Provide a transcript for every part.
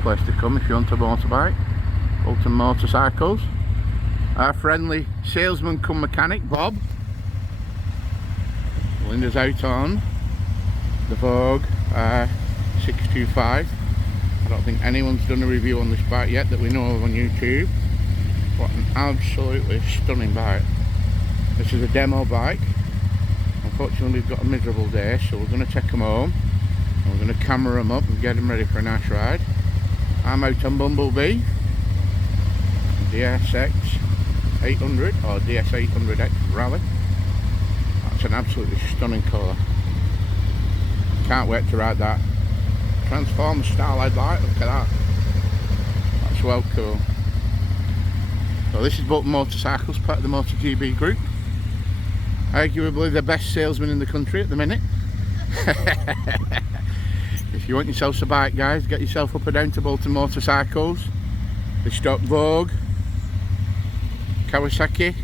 place to come if you want a motorbike. Bolton Motorcycles. Our friendly salesman cum mechanic, Bob. Linda's out on the Vogue R625. I don't think anyone's done a review on this bike yet that we know of on YouTube. What an absolutely stunning bike. This is a demo bike. Unfortunately we've got a miserable day, so we're going to take them home and we're going to camera them up and get them ready for a nice ride. I'm out on Bumblebee DS800 or DS800X Rally. That's an absolutely stunning colour. Can't wait to ride that. Transformer style headlight, look at that. That's well cool. So this is Bolton Motorcycles, part of the MotoGB group. Arguably the best salesman in the country at the minute. If you want yourself a bike, guys, get yourself up and down to Bolton Motorcycles. They stock Vogue, Kawasaki,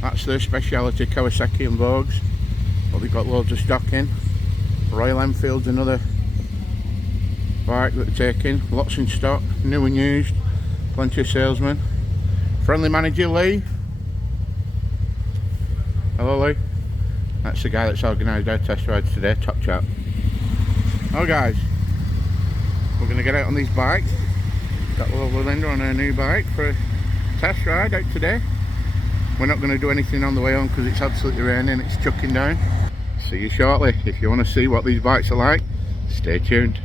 that's their speciality, Kawasaki and Vogues. Well, they've got loads of stock in. Royal Enfield's another bike that they're taking, lots in stock, new and used, plenty of salesmen. Friendly manager Lee. Hello Lee. That's the guy that's organised our test rides today, top chap. Oh guys, we're going to get out on these bikes. Got lovely Linda on her new bike for a test ride out today. We're not going to do anything on the way home because it's absolutely raining, it's chucking down. See you shortly. If you want to see what these bikes are like, stay tuned.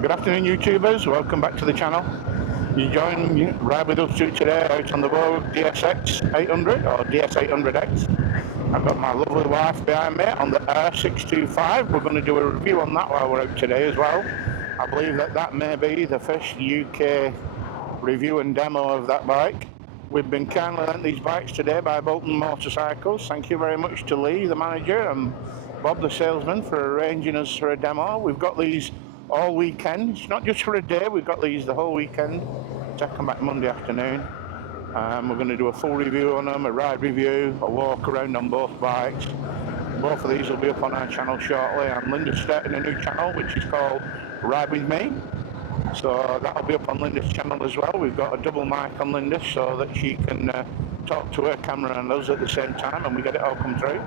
Good afternoon YouTubers, welcome back to the channel. You join me, ride with us today out on the Vogue DS800 or DS800X. I've got my lovely wife behind me on the R625. We're going to do a review on that while we're out today as well. I believe that may be the first UK review and demo of that bike. We've been kindly lent these bikes today by Bolton Motorcycles. Thank you very much to Lee, the manager, and Bob, the salesman, for arranging us for a demo. We've got these all weekend. It's not just for a day, we've got these the whole weekend. Take them back Monday afternoon. We're going to do a full review on them, a ride review, a walk around on both bikes. Both of these will be up on our channel shortly, and Linda's starting a new channel which is called Ride With Me, so that'll be up on Linda's channel as well. We've got a double mic on Linda so that she can talk to her camera and us at the same time and we get it all come through.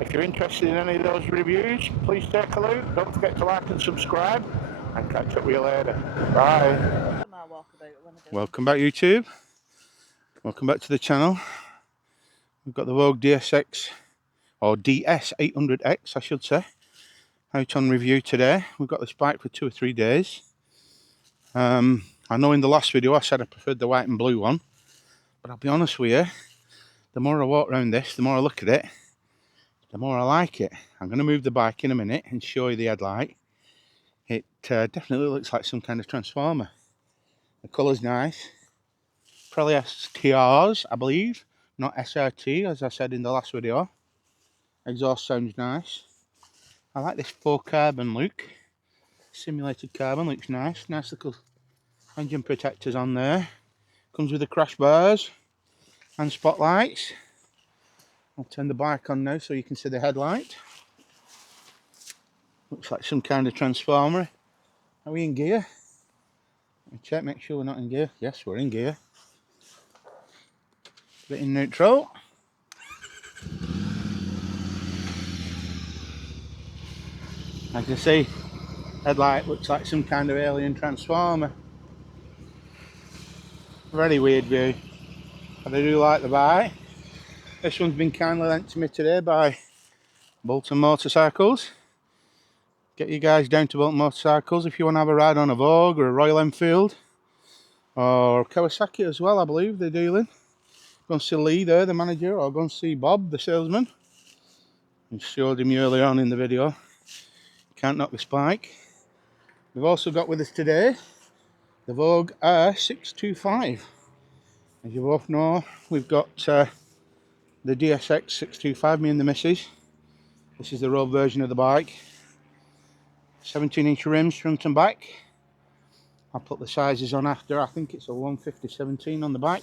If you're interested in any of those reviews, please take a look. Don't forget to like and subscribe, and catch up with you later. Bye. Welcome back YouTube. Welcome back to the channel. We've got the Vogue DSX, or DS800X I should say, out on review today. We've got this bike for 2 or 3 days. I know in the last video I said I preferred the white and blue one, but I'll be honest with you, the more I walk around this, the more I look at it, the more I like it. I'm going to move the bike in a minute and show you the headlight. It definitely looks like some kind of transformer. The colour's nice. Probably STRs, I believe, not SRT, as I said in the last video. Exhaust sounds nice. I like this faux carbon look. Simulated carbon looks nice. Nice little engine protectors on there. Comes with the crash bars and spotlights. I'll turn the bike on now so you can see the headlight. Looks like some kind of transformer. Are we in gear? Let me check, make sure we're not in gear. Yes, we're in gear. Put it in neutral. As you see, headlight looks like some kind of alien transformer. Very weird view. But I do like the bike. This one's been kindly lent to me today by Bolton Motorcycles. Get you guys down to Bolton Motorcycles if you want to have a ride on a Vogue or a Royal Enfield or Kawasaki as well, I believe they're dealing. Go and see Lee there, the manager, or go and see Bob, the salesman. I showed him earlier on in the video. Can't knock this bike. We've also got with us today the Vogue R625. As you both know, we've got the DS625, me and the missus. This is the road version of the bike. 17-inch rims front and back. I'll put the sizes on after. I think it's a 150/17 on the back,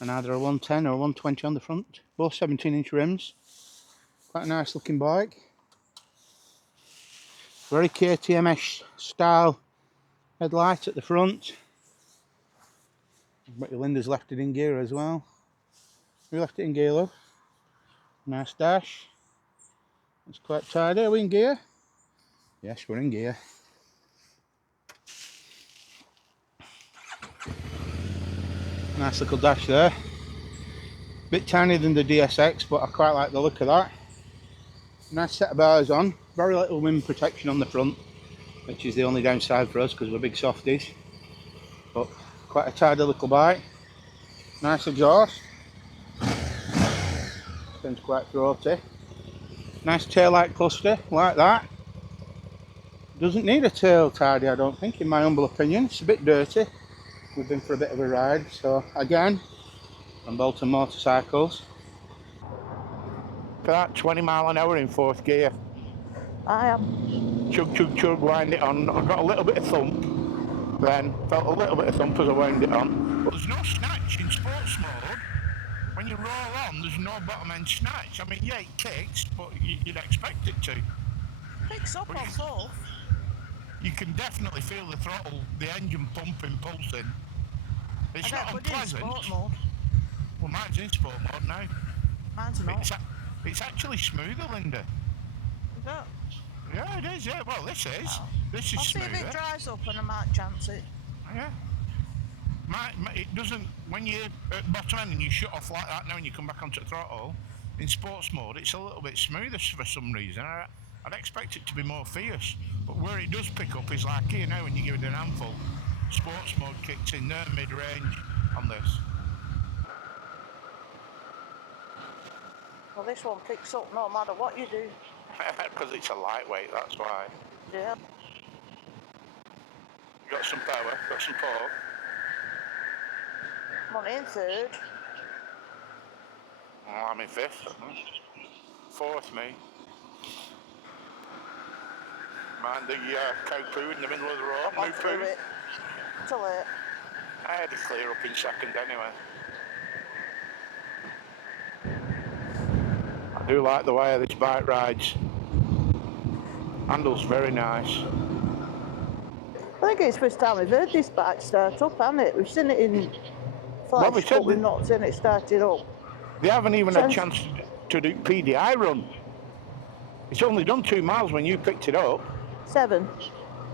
and either a 110 or a 120 on the front. Both 17-inch rims. Quite a nice looking bike. Very KTM-ish style headlight at the front. But Linda's left it in gear as well. We left it in gear, love. Nice dash. It's quite tidy. Are we in gear? Yes, we're in gear. Nice little dash there. Bit tinier than the DSX, but I quite like the look of that. Nice set of bars on. Very little wind protection on the front, which is the only downside for us because we're big softies. But quite a tidy little bike. Nice exhaust. Sounds quite throaty. Nice taillight cluster, like that. Doesn't need a tail tidy, I don't think, in my humble opinion. It's a bit dirty. We've been for a bit of a ride, so again, from Bolton Motorcycles. Look at that, 20 mile an hour in fourth gear. I am. Chug, chug, chug, wind it on. I got a little bit of thump, then felt a little bit of thump as I wound it on. But there's no snatch in sports mode. When you roll on, there's no bottom end snatch. I mean, yeah, it kicks, but you'd expect it to. Picks up on both. You can definitely feel the throttle, the engine pumping, pulsing. It's not unpleasant. Sport mode. Well, mine's in sport mode now. Mine's not. It's actually smoother, Linda. Is that? Yeah, it is, yeah. Well, this is. Oh. This is smoother. I'll see if it dries up and I might chance it. Yeah. It doesn't, when you're at the bottom end and you shut off like that now and you come back onto the throttle, in sports mode it's a little bit smoother for some reason. I'd expect it to be more fierce, but where it does pick up is like here now when you give it an handful. Sports mode kicks in there mid-range on this. Well, this one picks up no matter what you do. Because it's a lightweight, that's why. Yeah. Got some power, got some torque. I'm on in third. Oh, I'm in fifth. Fourth, me. Mind the cow poo in the middle of the road. I'll through it. Too late. I had to clear up in second anyway. I do like the way this bike rides. Handle's very nice. I think it's the first time we've heard this bike start up, hasn't it? We've seen it in flash, but we've not seen it started up. They haven't even had a chance to do PDI run. It's only done 2 miles when you picked it up. 7.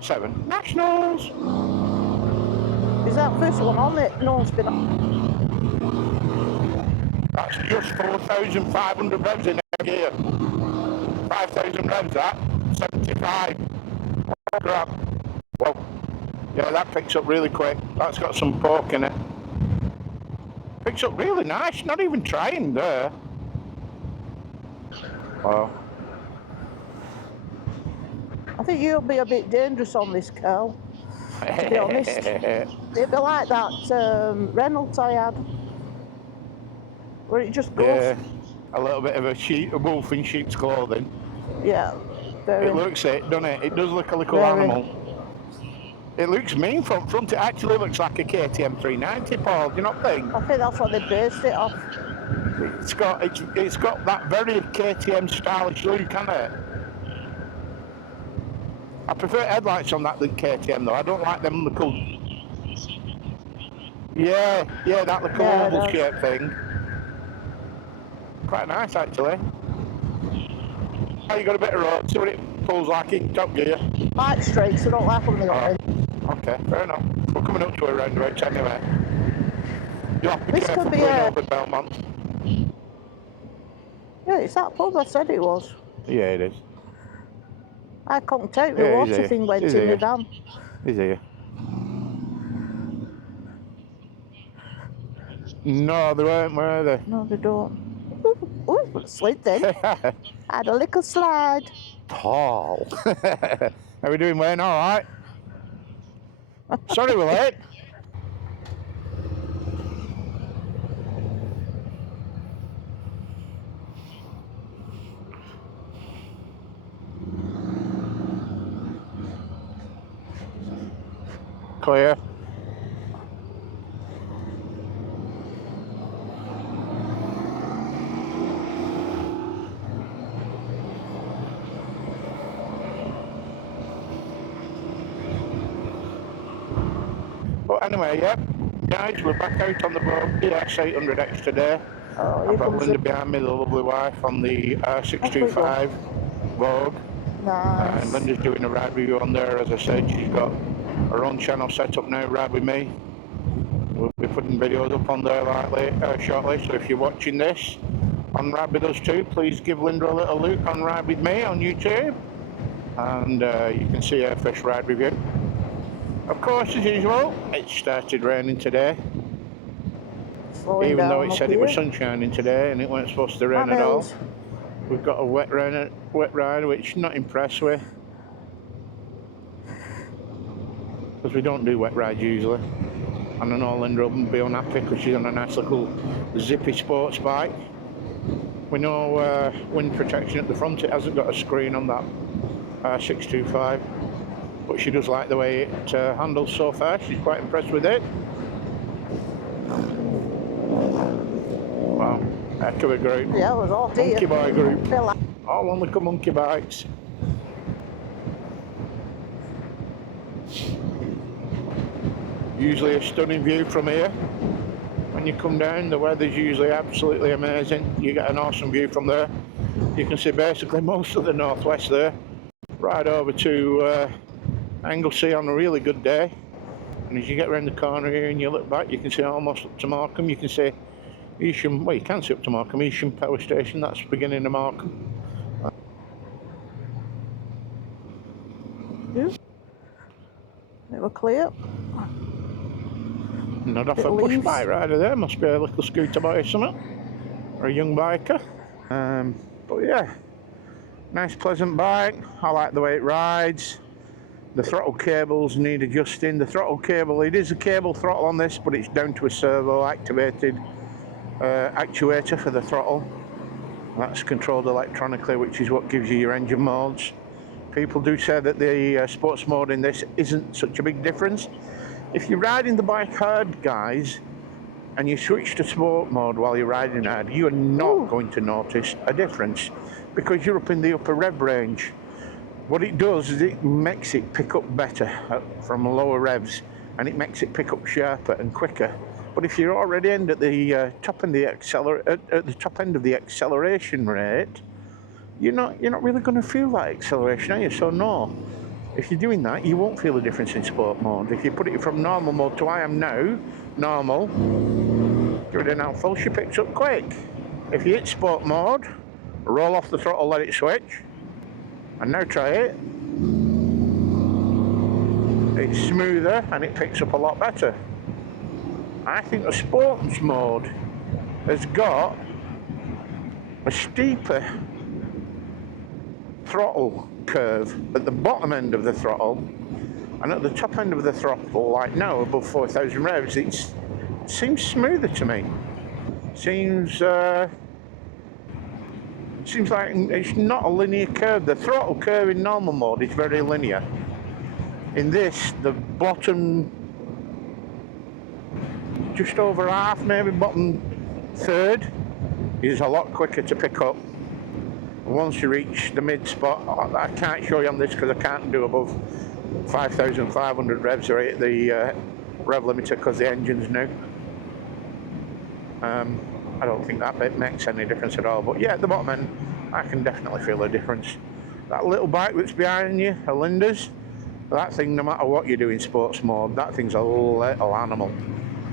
7. Nationals! Is that first one on it? No one's been on. That's just 4,500 revs in a gear. 5,000 revs, that. 75. Oh, crap. Whoa. Yeah, that picks up really quick. That's got some poke in it. Picks up really nice, not even trying there. Wow. I think you'll be a bit dangerous on this, Carl, to be honest. It'd be like that Reynolds I had, where it just goes. Yeah, a little bit of a wolf in sheep's clothing. Yeah, very. It looks it, doesn't it? It does look a little animal. It looks mean from front. It actually looks like a KTM 390, Paul. Do you not think? I think that's what they based it off. It's got that very KTM stylish look, hasn't it? I prefer headlights on that than KTM though. I don't like them little. Yeah, that little oval shape thing. Quite nice actually. Oh, you got a bit of road. See what it pulls like in top gear. Bike straight, so I don't like them in. Okay, fair enough. We're coming up to a roundabout anyway. You'll have to be careful going over Belmont. Yeah, it's that pub I said it was. Yeah, it is. I couldn't take the water thing went in the van. He's here. No, they weren't, were they? No, they don't. Ooh, slid then. Had a little slide. Paul. Are we doing Wayne all right? Sorry we're late. clear. But anyway, yeah, guys, we're back out on the Vogue DS800X today. Oh, I've got Linda behind me, the lovely wife, on the R625 Vogue. Nice. And Linda's doing a ride review on there. As I said, she's got her own channel set up now, Ride With Me. We'll be putting videos up on there shortly, so if you're watching this on Ride With Us too, please give Linda a little look on Ride With Me on YouTube, and you can see her first ride review. Of course, as usual, it started raining today. Even though it said it was sunshining today and it wasn't supposed to rain at all. We've got a wet ride, which I'm not impressed with, because we don't do wet rides usually. And I know Linda will be unhappy because she's on a nice little zippy sports bike with no wind protection at the front. It hasn't got a screen on that R625, but she does like the way it handles so far. She's quite impressed with it. Wow, heck of a group. Yeah, it was all Monkey boy group. All on the monkey bikes. Usually a stunning view from here. When you come down, the weather's usually absolutely amazing. You get an awesome view from there. You can see basically most of the northwest there. Right over to Anglesey on a really good day. And as you get around the corner here and you look back, you can see almost up to Markham. You can see Isham, well, you can see up to Markham, Isham Power Station, that's the beginning of Markham. They were clear. Not off a push bike rider there, must be a little scooter boy or something, or a young biker. But yeah, nice pleasant bike. I like the way it rides. The throttle cables need adjusting. The throttle cable, it is a cable throttle on this, but it's down to a servo activated actuator for the throttle. That's controlled electronically, which is what gives you your engine modes. People do say that the sports mode in this isn't such a big difference. If you're riding the bike hard, guys, and you switch to sport mode while you're riding hard, you are not going to notice a difference, because you're up in the upper rev range. What it does is it makes it pick up better from lower revs, and it makes it pick up sharper and quicker. But if you're already at the top end of the acceleration rate, you're not really going to feel that acceleration, are you? So no, if you're doing that, you won't feel a difference in sport mode. If you put it from normal mode to I am now normal, give it an out full, she picks up quick. If you hit sport mode, roll off the throttle, let it switch, and now try it. It's smoother and it picks up a lot better. I think the sports mode has got a steeper throttle curve at the bottom end of the throttle, and at the top end of the throttle, like now above 4,000 revs, it seems smoother to me. Seems like it's not a linear curve. The throttle curve in normal mode is very linear. In this, the bottom, just over half, maybe bottom third, is a lot quicker to pick up. Once you reach the mid spot, I can't show you on this because I can't do above 5,500 revs or hit the rev limiter because the engine's new. I don't think that bit makes any difference at all, but yeah, at the bottom end I can definitely feel a difference. That little bike that's behind you, a Linda's, that thing, no matter what you do in sports mode, that thing's a little animal.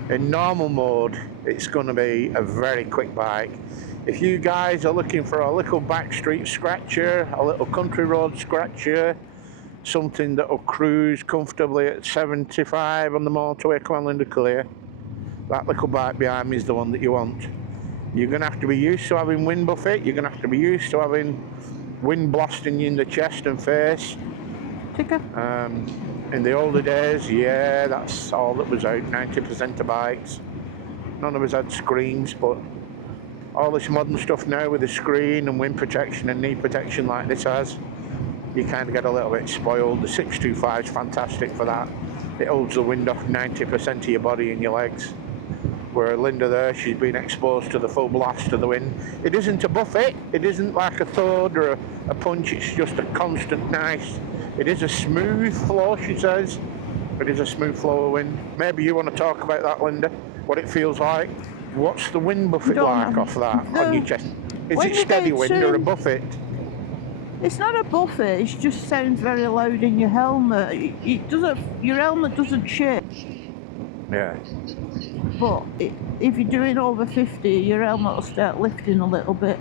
In normal mode, it's going to be a very quick bike. If you guys are looking for a little backstreet scratcher, a little country road scratcher, something that will cruise comfortably at 75 on the motorway, come on Linda, clear, that little bike behind me is the one that you want. You're going to have to be used to having wind buffet, you're going to have to be used to having wind blasting you in the chest and face. In the older days, yeah, that's all that was out, 90% of bikes. None of us had screens, but all this modern stuff now with the screen and wind protection and knee protection like this has, you kind of get a little bit spoiled. The 625 is fantastic for that. it holds the wind off 90% of your body and your legs. Where Linda there, she's been exposed to the full blast of the wind. It isn't a buffet, it isn't like a thud or a punch, it's just a constant nice. It is a smooth flow, she says. It is a smooth flow of wind. Maybe you want to talk about that, Linda, what it feels like. What's the wind buffet like off that on your chest? Is it steady wind or a buffet? It's not a buffet, it just sounds very loud in your helmet. It doesn't, your helmet doesn't shake. Yeah. But if you're doing over 50, your helmet will start lifting a little bit.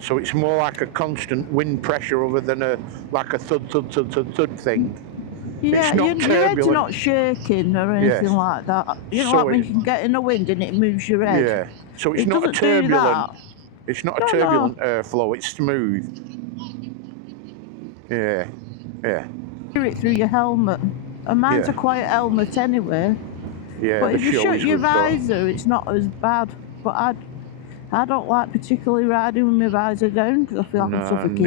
So it's more like a constant wind pressure other than like a thud, thud, thud, thud, thud thing. Yeah, it's not your head's not shaking or anything like that. You know, like when you can get in the wind and it moves your head. Yeah. So it's not a turbulent. It's not a turbulent airflow. It's smooth. Yeah. Yeah. Hear it through your helmet. And mine's a quiet helmet anyway. Yeah, but if you shut your visor, it's not as bad. But I don't like particularly riding with my visor down because I feel like I'm suffocating.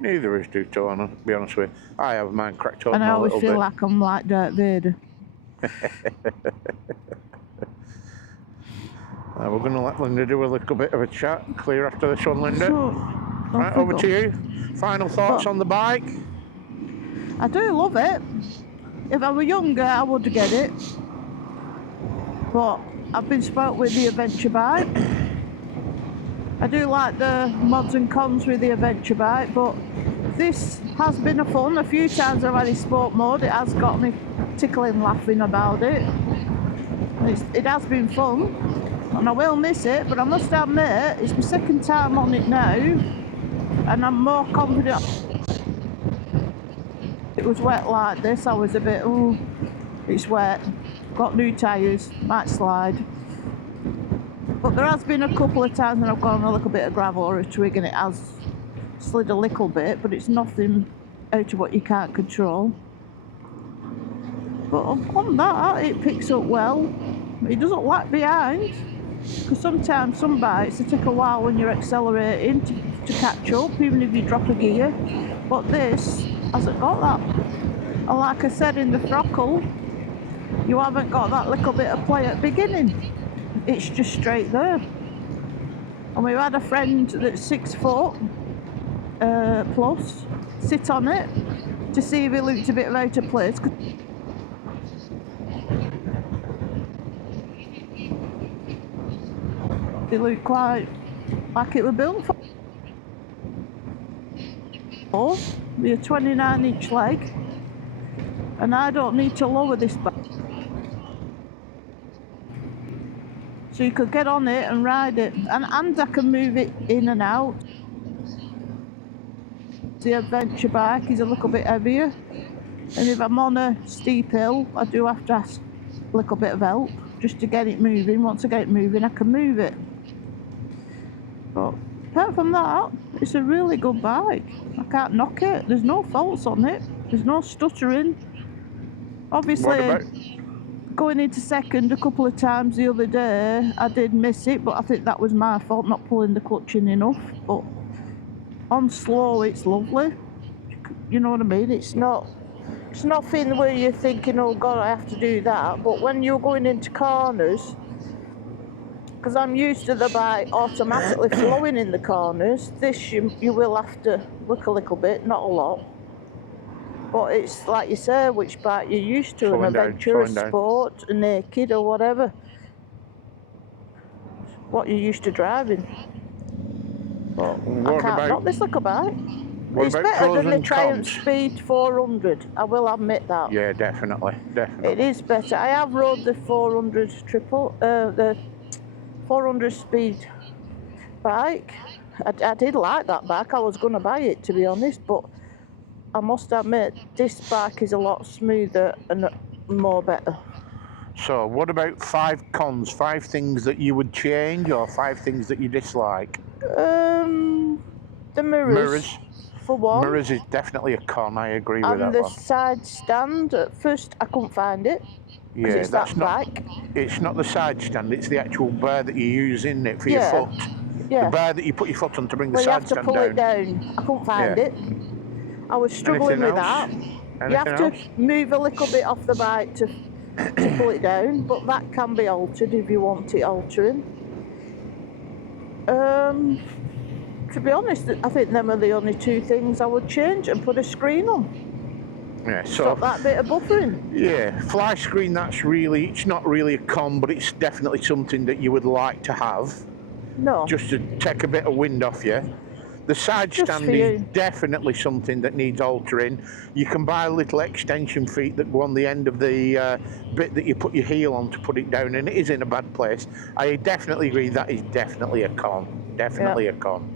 Neither of us do, to be honest with you. I have mine cracked open and I always feel like I'm like Darth Vader. We're going to let Linda do a little bit of a chat, clear after this one, Linda. Right, over to you. Final thoughts on the bike? I do love it. If I were younger, I would get it. But I've been spoke with the adventure bike. I do like the mods and cons with the adventure bike, but this has been a fun. A few times I've had it sport mode. It has got me tickling, laughing about it. It has been fun, and I will miss it. But I must admit, it's my second time on it now, and I'm more confident. It was wet like this. I was a bit, oh, it's wet. Got new tyres, might slide. But there has been a couple of times when I've gone on a little bit of gravel or a twig and it has slid a little bit, but it's nothing out of what you can't control. But on that, it picks up well. It doesn't lag behind, because sometimes some bikes, they take a while when you're accelerating to catch up, even if you drop a gear. But this hasn't got that. And like I said in the throttle, you haven't got that little bit of play at the beginning. It's just straight there. And we've had a friend that's 6 foot plus sit on it to see if it looked a bit out of place. It looked quite like it was built for. With a 29-inch leg, and I don't need to lower this back. So you could get on it and ride it, and I can move it in and out. The adventure bike is a little bit heavier, and if I'm on a steep hill, I do have to ask a little bit of help just to get it moving. Once I get it moving, I can move it. But apart from that, it's a really good bike. I can't knock it. There's no faults on it. There's no stuttering. Obviously, going into second a couple of times the other day, I did miss it, but I think that was my fault, not pulling the clutch in enough. But on slow, it's lovely. You know what I mean? It's nothing where you're thinking, oh God, I have to do that. But when you're going into corners, because I'm used to the bike automatically flowing in the corners, this you will have to look a little bit, not a lot. But it's like you say, which bike you're used to, an adventure, a sport, a naked or whatever. What you're used to driving. But I can't knock this little bike. It's better than the Triumph Speed 400, I will admit that. Yeah, definitely. It is better. I have rode the 400 the 400 speed bike. I did like that bike. I was going to buy it, to be honest, but I must admit, this bike is a lot smoother and more better. So, what about 5 cons? 5 things that you would change, or 5 things that you dislike? The mirrors. For one. Mirrors is definitely a con, I agree with that one. And the side stand, at first I couldn't find it. Yeah, it's that's not, it's not the side stand, it's the actual bar that you use in it for your foot. Yeah. The bar that you put your foot on to bring the side stand down. You have to pull it down. I couldn't find it. I was struggling with that. You have Anything to else? move a little bit off the bike to pull it down, but that can be altered if you want it altering. To be honest, I think them are the only two things I would change, and put a screen on. Yeah, so Stop that bit of buffering. yeah, fly screen, it's not really a con, but it's definitely something that you would like to have, No, just to take a bit of wind off you. The side Just stand for is you. definitely something that needs altering. You can buy little extension feet that go on the end of the bit that you put your heel on to put it down, and it is in a bad place. I definitely agree that is definitely a con. Definitely a con.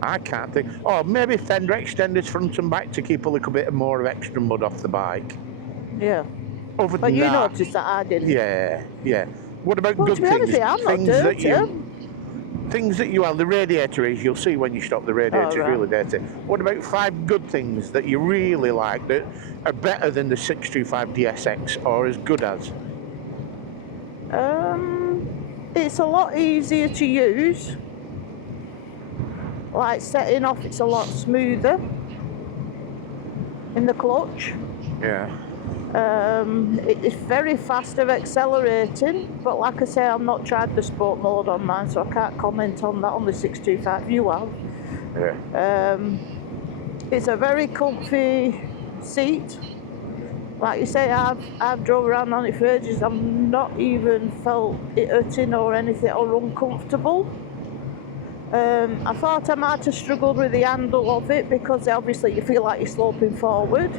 I can't think. Oh, maybe fender extenders front and back to keep a little bit more of extra mud off the bike. Yeah. Other But than you that, noticed that I didn't. yeah. What about Well, good to be honest things? with you, I'm not Things that you well, the radiator is. You'll see when you stop. The radiator is right. really dirty. What about 5 good things that you really like that are better than the 625 DSX or as good as? It's a lot easier to use. Like setting off, it's a lot smoother in the clutch. Yeah. It's very fast of accelerating, but like I say, I've not tried the sport mode on mine, so I can't comment on that on the 625. You have. Yeah. It's a very comfy seat. Like you say, I've drove around on it for ages. I've not even felt it hurting or anything or uncomfortable. I thought I might have struggled with the handle of it because obviously you feel like you're sloping forward.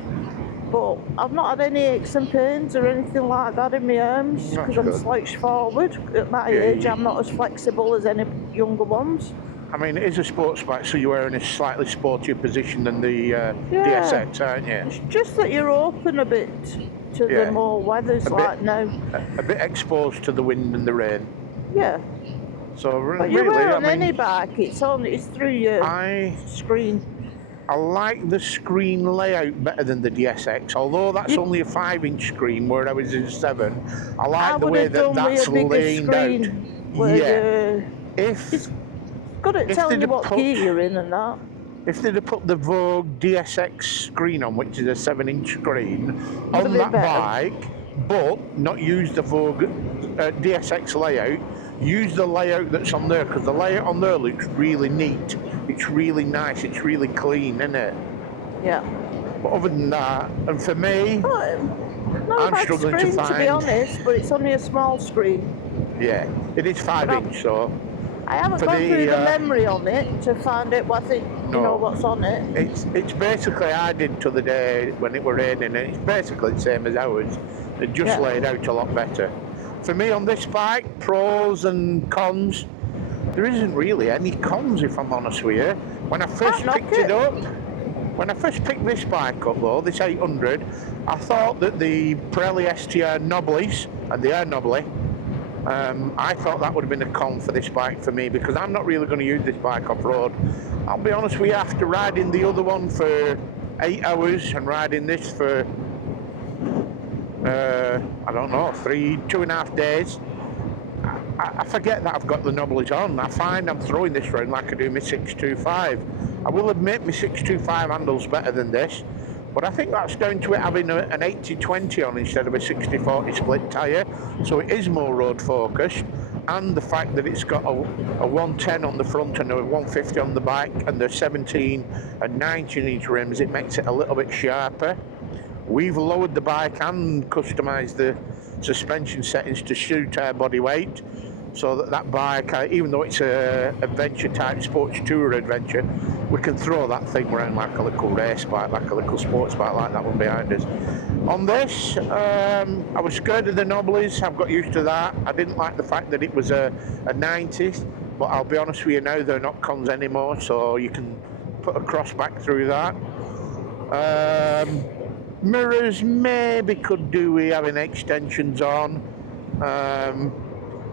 But I've not had any aches and pains or anything like that in my arms because I'm slouched forward. At my age, I'm not as flexible as any younger ones. I mean, it is a sports bike, so you are in a slightly sportier position than the DSX, aren't you? It's just that you're open a bit to the more weathers like now. A bit exposed to the wind and the rain. Yeah. So But you wear on any bike, it's through your screen. I like the screen layout better than the DSX, although that's only a 5-inch screen where I was in 7. I like the way that's laid out. Yeah. It's good at telling you what gear you're in and that. If they'd have put the Vogue DSX screen on, which is a 7-inch screen, on that bike, but not use the Vogue DSX layout, use the layout that's on there, because the layout on there looks really neat. It's really nice, it's really clean, isn't it? Yeah. But other than that, and for me, I'm struggling to find... to be honest, but it's only a small screen. Yeah, it is 5-inch, so... I haven't gone through the memory on it to find out what you know what's on it. It's basically, I did to the day when it were raining, and it's basically the same as ours. It just laid out a lot better. For me on this bike, pros and cons, there isn't really any cons if I'm honest with you. When I first picked it up, when I first picked this bike up though, this 800, I thought that the Pirelli STR knobblies, and they are knobbly, I thought that would have been a con for this bike for me because I'm not really going to use this bike off-road. I'll be honest with you, after riding the other one for 8 hours and riding this for, I don't know, 2.5 days, I forget that I've got the knobblies on. I find I'm throwing this round like I do my 625. I will admit my 625 handles better than this, but I think that's down to it having an 80-20 on instead of a 60-40 split tyre, so it is more road focused, and the fact that it's got a 110 on the front and a 150 on the back, and the 17 and 19 inch rims, it makes it a little bit sharper. We've lowered the bike and customised the suspension settings to suit our body weight, so that bike, even though it's a adventure type sports tour adventure, we can throw that thing around like a little race bike, like a little sports bike like that one behind us. On this, I was scared of the knobblies. I've got used to that. I didn't like the fact that it was a 90, but I'll be honest with you now, they're not cons anymore, so you can put a cross back through that. Mirrors maybe could do with having extensions on.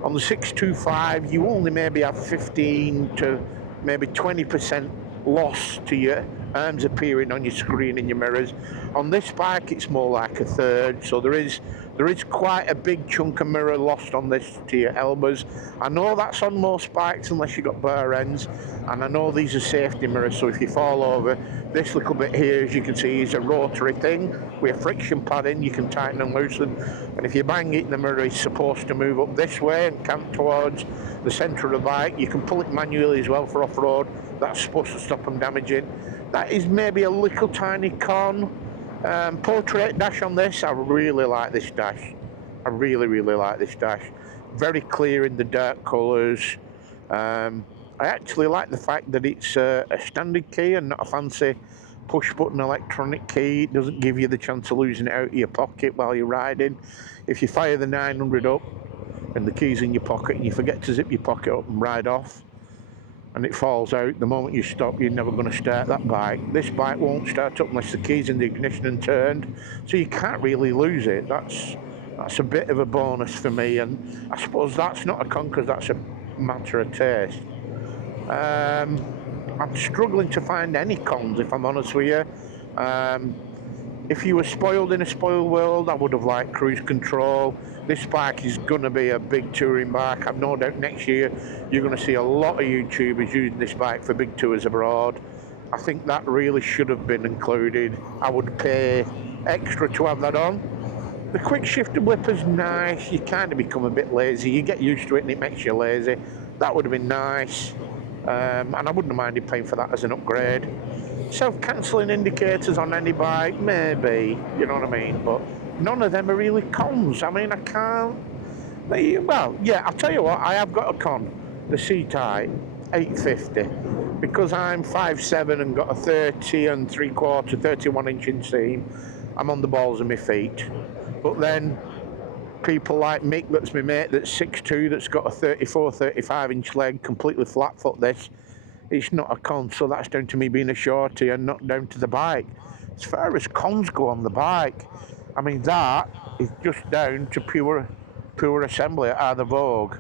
On the 625, you only maybe have 15 to maybe 20% loss to your arms appearing on your screen in your mirrors. On this bike, it's more like a third, so there is There is quite a big chunk of mirror lost on this to your elbows. I know that's on most bikes unless you've got bare ends, and I know these are safety mirrors, so if you fall over, this little bit here, as you can see, is a rotary thing with a friction pad in. You can tighten and loosen, and if you bang it, the mirror is supposed to move up this way and cant towards the centre of the bike. You can pull it manually as well for off-road. That's supposed to stop them damaging. That is maybe a little tiny con. Portrait dash on this, I really like this dash. I really like this dash. Very clear in the dark colours. I actually like the fact that it's a standard key and not a fancy push button electronic key. It doesn't give you the chance of losing it out of your pocket while you're riding. If you fire the 900 up and the key's in your pocket and you forget to zip your pocket up and ride off, and it falls out, the moment you stop, you're never going to start that bike. This bike won't start up unless the key's in the ignition and turned, so you can't really lose it. That's a bit of a bonus for me, and I suppose that's not a con because that's a matter of taste. I'm struggling to find any cons, if I'm honest with you. If you were spoiled in a spoiled world, I would have liked cruise control. This bike is going to be a big touring bike. I've no doubt next year you're going to see a lot of YouTubers using this bike for big tours abroad. I think that really should have been included. I would pay extra to have that on. The quick shifter blipper's nice. You kind of become a bit lazy. You get used to it and it makes you lazy. That would have been nice. And I wouldn't have minded paying for that as an upgrade. Self-cancelling indicators on any bike, maybe, you know what I mean, but none of them are really cons. I mean, I can't, well, yeah, I'll tell you what, I have got a con, the C-Type 850, because I'm 5'7" and got a 30 and 3/4, 31 inch inseam. I'm on the balls of my feet, but then people like Mick, that's my mate, that's 6'2", that's got a 34, 35 inch leg, completely flat foot this. It's not a con, so that's down to me being a shorty and not down to the bike. As far as cons go on the bike, I mean, that is just down to pure assembly at either Vogue,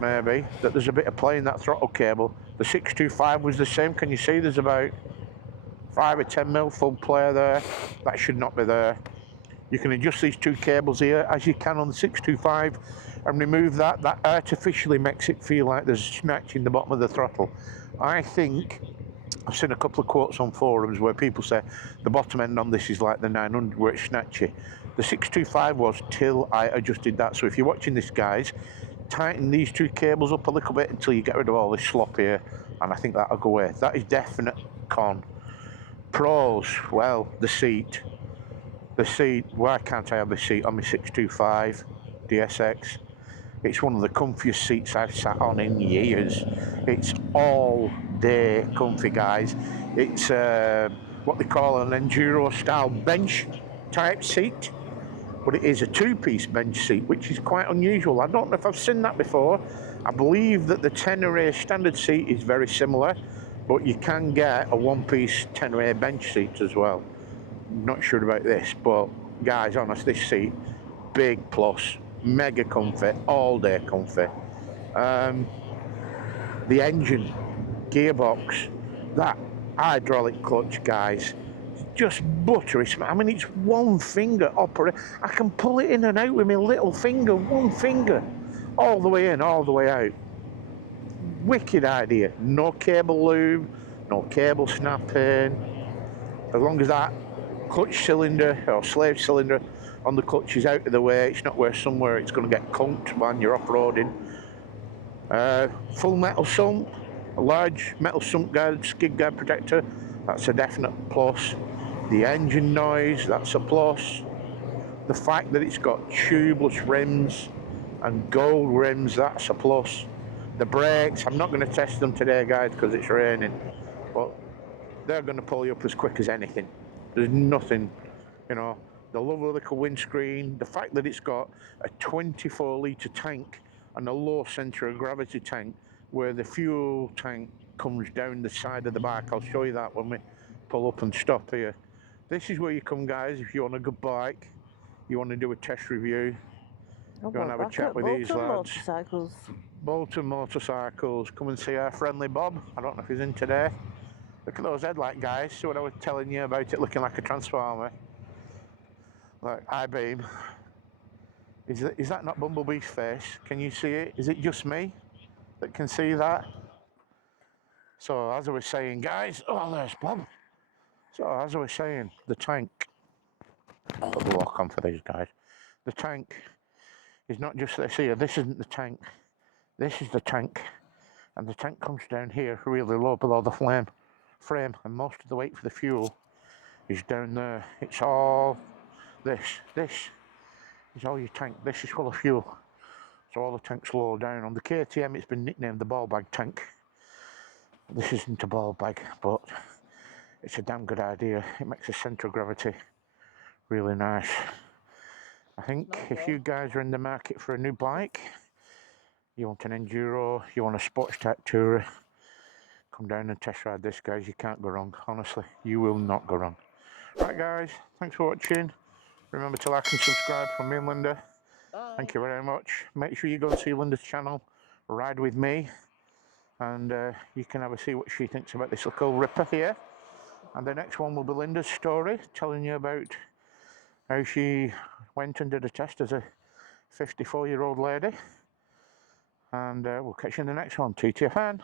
maybe, that there's a bit of play in that throttle cable. The 625 was the same. Can you see there's about 5 or 10 mil full play there? That should not be there. You can adjust these two cables here as you can on the 625 and remove that. That artificially makes it feel like there's a snatch in the bottom of the throttle. I think I've seen a couple of quotes on forums where people say the bottom end on this is like the 900 where it's snatchy. The 625 was till I adjusted that. So if you're watching this, guys, tighten these two cables up a little bit until you get rid of all this slop here, and I think that'll go away. That is definite con. Pros, well, the seat. Why can't I have the seat on my 625 DSX? It's one of the comfiest seats I've sat on in years. It's all day comfy, guys. It's what they call an enduro style bench type seat, but it is a two-piece bench seat, which is quite unusual. I don't know if I've seen that before. I believe that the Tenere standard seat is very similar, but you can get a one-piece Tenere bench seat as well. Not sure about this, but guys, honest, this seat, big plus, mega comfy, all day comfy. The engine, gearbox, that hydraulic clutch, guys, just buttery. I mean, it's one finger operate. I can pull it in and out with my little finger, one finger, all the way in, all the way out. Wicked idea. No cable lube, no cable snapping. As long as that clutch cylinder or slave cylinder on the clutch is out of the way, it's not where somewhere it's going to get conked when you're off-roading. Full metal sump, a large metal sump guard, skid guard protector, that's a definite plus. The engine noise, that's a plus. The fact that it's got tubeless rims and gold rims, that's a plus. The brakes, I'm not going to test them today, guys, because it's raining, but they're going to pull you up as quick as anything. There's nothing, you know. The lovely little windscreen, the fact that it's got a 24-litre tank and a low centre of gravity tank where the fuel tank comes down the side of the bike. I'll show you that when we pull up and stop here. This is where you come, guys, if you want a good bike, you want to do a test review, you want to have a chat with these lads. Bolton Motorcycles, come and see our friendly Bob. I don't know if he's in today. Look at those headlight, guys. See what I was telling you about it looking like a transformer, like I-beam. Is that not Bumblebee's face? Can you see it? Is it just me that can see that? So as I was saying, guys, oh, there's Bob. So as I was saying, the tank, I'll put the lock on for these guys. The tank is not just this here. This isn't the tank. This is the tank. And the tank comes down here really low below the frame, and most of the weight for the fuel is down there. It's all this is all your tank. This is full of fuel, so all the tank's low down. On the KTM it's been nicknamed the ball bag tank. This isn't a ball bag, but it's a damn good idea. It makes the centre of gravity really nice. I think if you guys are in the market for a new bike, you want an enduro, you want a sports type tourer, come down and test ride this, guys. You can't go wrong. Honestly, you will not go wrong. Right, guys, thanks for watching. Remember to like and subscribe from me and Linda. Bye. Thank you very much. Make sure you go and see Linda's channel, Ride With Me, and you can have a see what she thinks about this little ripper here. And the next one will be Linda's story, telling you about how she went and did a test as a 54-year-old lady. And we'll catch you in the next one. TTFN.